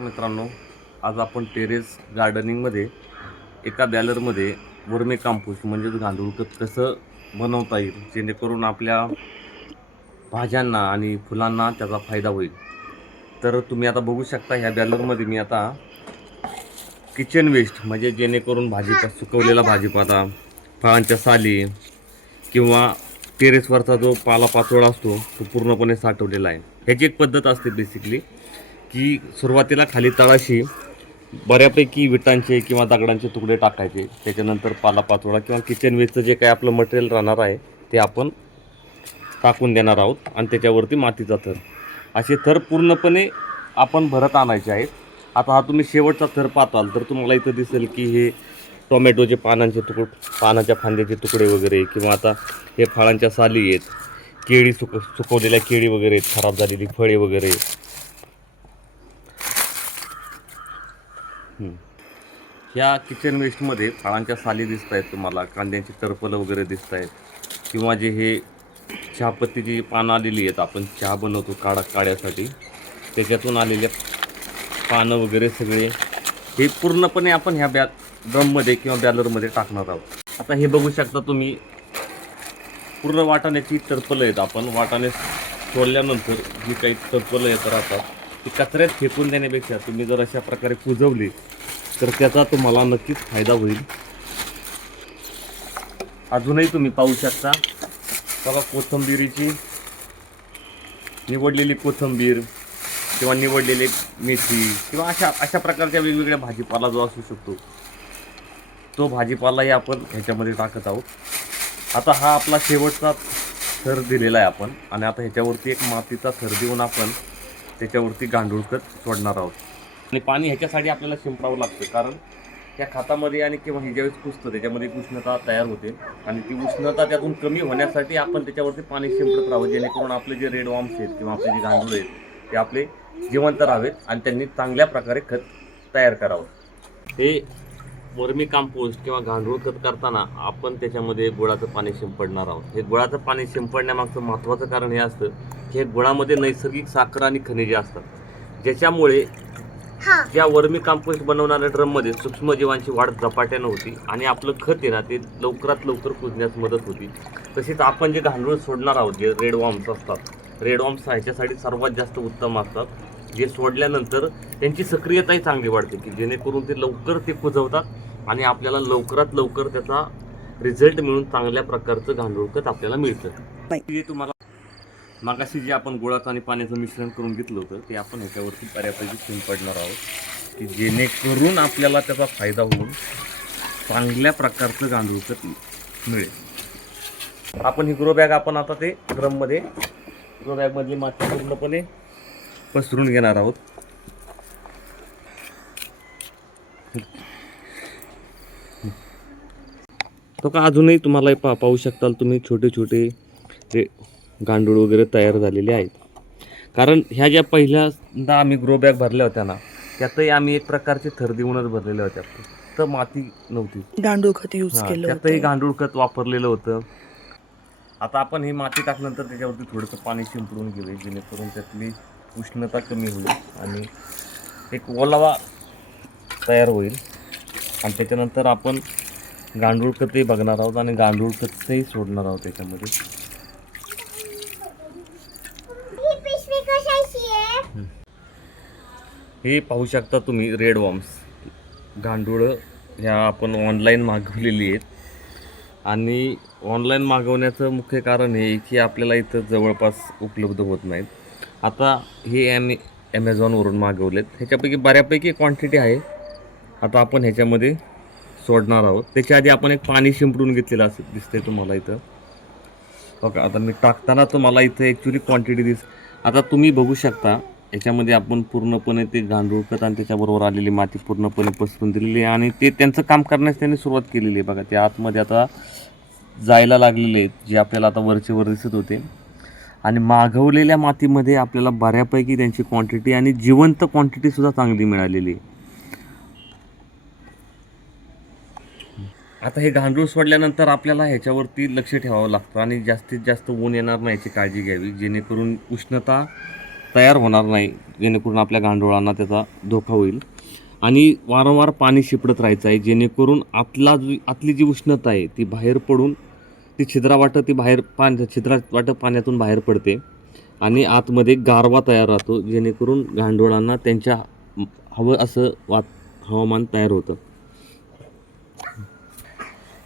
मित्रांनो आज आपण टेरेस गार्डनिंगमध्ये एका बॅलरमध्ये वर्मे कांपोस्ट म्हणजेच गांडूळ खत कसं बनवता येईल जेणेकरून आपल्या भाज्यांना आणि फुलांना त्याचा फायदा होईल. तर तुम्ही आता बघू शकता ह्या बॅलरमध्ये मी आता किचन वेस्ट म्हणजे जेणेकरून भाजीपा सुकवलेला भाजीपाला फळांच्या साली किंवा टेरेसवरचा जो पाला पाचोळा असतो तो पूर्णपणे साठवलेला आहे. ह्याची एक पद्धत असते बेसिकली की सुरुवातीला खाली तळाशी बऱ्यापैकी विटांचे किंवा दगडांचे तुकडे टाकायचे. त्याच्यानंतर पालापाचोळा किंवा किचन वेस्टचं जे काही आपलं मटेरियल राहणार आहे ते आपण टाकून देणार आहोत आणि त्याच्यावरती मातीचा थर असे थर पूर्णपणे आपण भरत आणायचे आहेत. आता हा तुम्ही शेवटचा थर पाहताल तर तुम्हाला इथं दिसेल की हे टोमॅटोचे पानांचे तुकड पानाच्या फांद्याचे तुकडे वगैरे किंवा आता हे फळांच्या साली आहेत. केळी सुक सुकवलेल्या केळी वगैरे आहेत, खराब झालेली फळे वगैरे. ह्या किचन वेस्टमध्ये फळांच्या साली दिसत आहेत तुम्हाला कांद्यांची टरफलं वगैरे दिसत आहेत किंवा जे हे चहापत्तीची पानं आलेली आहेत आपण चहा बनवतो काढा काढ्यासाठी त्याच्यातून आलेले पानं वगैरे सगळे हे पूर्णपणे आपण ह्या बॅ ड्रममध्ये किंवा बॅलरमध्ये टाकणार आहोत. आता हे बघू शकता तुम्ही पूर्ण वाटाण्याची टरफलं आहेत आपण. वाटाणे सोडल्यानंतर जी काही टरफलं येत राहतात ती कचऱ्यात फेकून देण्यापेक्षा तुम्ही जर अशा प्रकारे कुजवली तर त्याचा तुम्हाला नक्कीच फायदा होईल. अजूनही तुम्ही पाहू शकता. बघा कोथंबिरीची निवडलेली कोथंबीर किंवा निवडलेली मेथी किंवा अशा अशा प्रकारच्या वेगवेगळ्या भाजीपाला जो असू शकतो तो भाजीपालाही आपण ह्याच्यामध्ये टाकत आहोत. आता हा आपला शेवटचा थर दिलेला आहे आपण आणि आता ह्याच्यावरती एक मातीचा थर देऊन आपण त्याच्यावरती गांडूळ खत सोडणार आहोत. आणि पाणी ह्याच्यासाठी आपल्याला शिंपडावं लागतं कारण त्या खतामध्ये आणि किंवा हे ज्यावेळेस कुसतं त्याच्यामध्ये एक उष्णता तयार होते. आणि ती उष्णता त्यातून कमी होण्यासाठी आपण त्याच्यावरती पाणी शिंपडत राहावं जेणेकरून आपले जे रेड वॉम्स आहेत किंवा आपले जे गांडूळ आहेत ते आपले जिवंत राहावेत आणि त्यांनी चांगल्या प्रकारे खत तयार करावं. हे वर्मी कंपोस्ट किंवा गांडूळ खत करताना आपण त्याच्यामध्ये गुळाचं पाणी शिंपडणार आहोत. हे गुळाचं पाणी शिंपडण्यामागचं महत्त्वाचं कारण हे असतं हे गुळामध्ये नैसर्गिक साखर आणि खनिजे असतात. ज्याच्यामुळे ज्या वर्मी कंपोस्ट बनवणाऱ्या ड्रममध्ये सूक्ष्मजीवांची वाढ झपाट्यानं होती आणि आपलं खत आहे ना ते लवकरात लवकर कुजण्यास मदत होती. तसेच आपण जे गांडूळ सोडणार आहोत जे रेड वॉर्म्स असतात रेड वॉर्म्स ह्याच्यासाठी सर्वात जास्त उत्तम असतात. जे सोडल्यानंतर त्यांची सक्रियताही चांगली वाढते की जेणेकरून ते लवकर ते कुजवतात आणि आपल्याला लवकरात लवकर त्याचा रिझल्ट मिळून चांगल्या प्रकारचं गांडूळ खत आपल्याला मिळतं. हे तुम्हाला मागाशी जे आपण गुळाचं आणि पाण्याचं मिश्रण करून घेतलं होतं ते आपण ह्याच्यावरती बऱ्यापैकी शिंपडणार आहोत. की जेणेकरून आपल्याला त्याचा फायदा होऊन चांगल्या प्रकारचं गांडूळचं पीक मिळेल. आपण ही ग्रो बॅग आपण आता ते ड्रममध्ये ग्रो बॅगमधली माती पूर्णपणे पसरून घेणार आहोत. तो का अजूनही तुम्हाला पा पाहू शकताल तुम्ही छोटे छोटे ते गांडूळ वगैरे तयार झालेले आहेत. कारण ह्या ज्या पहिल्यांदा आम्ही ग्रो बॅग भरल्या होत्या ना त्यातही आम्ही एक प्रकारचे थर देऊनच भरलेल्या होत्या. तर माती नव्हती. गांडूळ खत यूज केलं त्यातही गांडूळ खत वापरलेलं होतं. आता आपण ही माती टाकल्यानंतर त्याच्यावरती थोडंसं पाणी शिंपडून घेऊया जेणेकरून त्यातली उष्णता कमी होईल आणि एक ओलावा तयार होईल. आणि त्याच्यानंतर आपण गांडूळ खतही बघणार आहोत आणि गांडूळ खतही सोडणार आहोत त्याच्यामध्ये ही पिशवी कशाची आहे हे पाहू शकता तुम्ही रेड वॉर्म्स गांडूळं ह्या आपण ऑनलाईन मागवलेली आहेत. आणि ऑनलाईन मागवण्याचं मुख्य कारण हे की आपल्याला इथं जवळपास उपलब्ध होत नाहीत. आता हे ॲमे ॲमेझॉनवरून मागवलेत. ह्याच्यापैकी बऱ्यापैकी क्वांटिटी आहे. आता आपण ह्याच्यामध्ये सोडणार आहोत. त्याच्या आधी आपण एक पाणी शिंपडून घेतलेलं असं दिसतंय तुम्हाला इथं. ओके आता मी टाकताना तुम्हाला इथं ॲक्च्युली क्वांटिटी दिस आता तुम्ही बघू शकता याच्यामध्ये आपण पूर्णपणे ते गांडूळ खत आणि त्याच्याबरोबर आलेली माती पूर्णपणे पसरून दिलेली आहे आणि ते त्यांचं काम करण्यास त्यांनी सुरुवात केलेली आहे. बघा ते आतमध्ये आता जायला लागलेले आहेत जे आपल्याला आता वरचे वर दिसत होते. आणि मागवलेल्या मातीमध्ये आपल्याला बऱ्यापैकी त्यांची क्वांटिटी आणि जिवंत क्वांटिटीसुद्धा चांगली मिळालेली आहे. आता हे गांडूळ सोडल्यानंतर आपल्याला ह्याच्यावरती लक्ष ठेवावं लागतं आणि जास्तीत जास्त ऊन येणार नाही याची काळजी घ्यावी जेणेकरून उष्णता तयार होणार नाही जेणेकरून आपल्या गांडोळांना त्याचा धोका होईल. आणि वारंवार पाणी शिपडत राहायचं आहे जेणेकरून आतला जी आतली जी उष्णता आहे ती बाहेर पडून ती छिद्रावाटं ती बाहेर पान छिद्रावाटं पाण्यातून बाहेर पडते. आणि आतमध्ये गारवा तयार राहतो जेणेकरून गांडोळांना त्यांच्या हवं असं वात हवामान तयार होतं.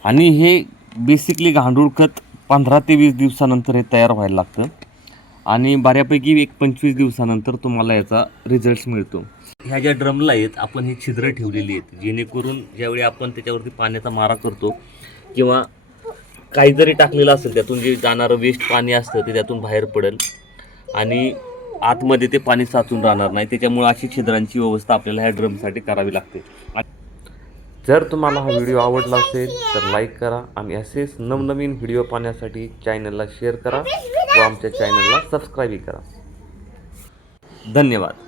आणि हे बेसिकली गांडूळ खत पंधरा ते वीस दिवसानंतर हे तयार व्हायला लागतं. आणि बऱ्यापैकी एक पंचवीस दिवसानंतर तुम्हाला याचा रिझल्ट मिळतो. ह्या ज्या ड्रमला आहेत आपण ही छिद्र ठेवलेली आहेत जेणेकरून ज्यावेळी आपण त्याच्यावरती पाण्याचा मारा करतो किंवा काही जरी टाकलेलं असेल त्यातून जे जाणारं वेस्ट पाणी असतं ते त्यातून बाहेर पडेल आणि आतमध्ये ते पाणी साचून राहणार नाही. त्याच्यामुळे अशी छिद्रांची व्यवस्था आपल्याला ह्या ड्रमसाठी करावी लागते. जर तुम्हाला हा व्हिडिओ आवडला असेल तर लाईक करा आणि असेच नवनवीन व्हिडिओ पाहण्यासाठी चॅनलला शेअर करा. व आमच्या चॅनलला सबस्क्राईबही करा. धन्यवाद.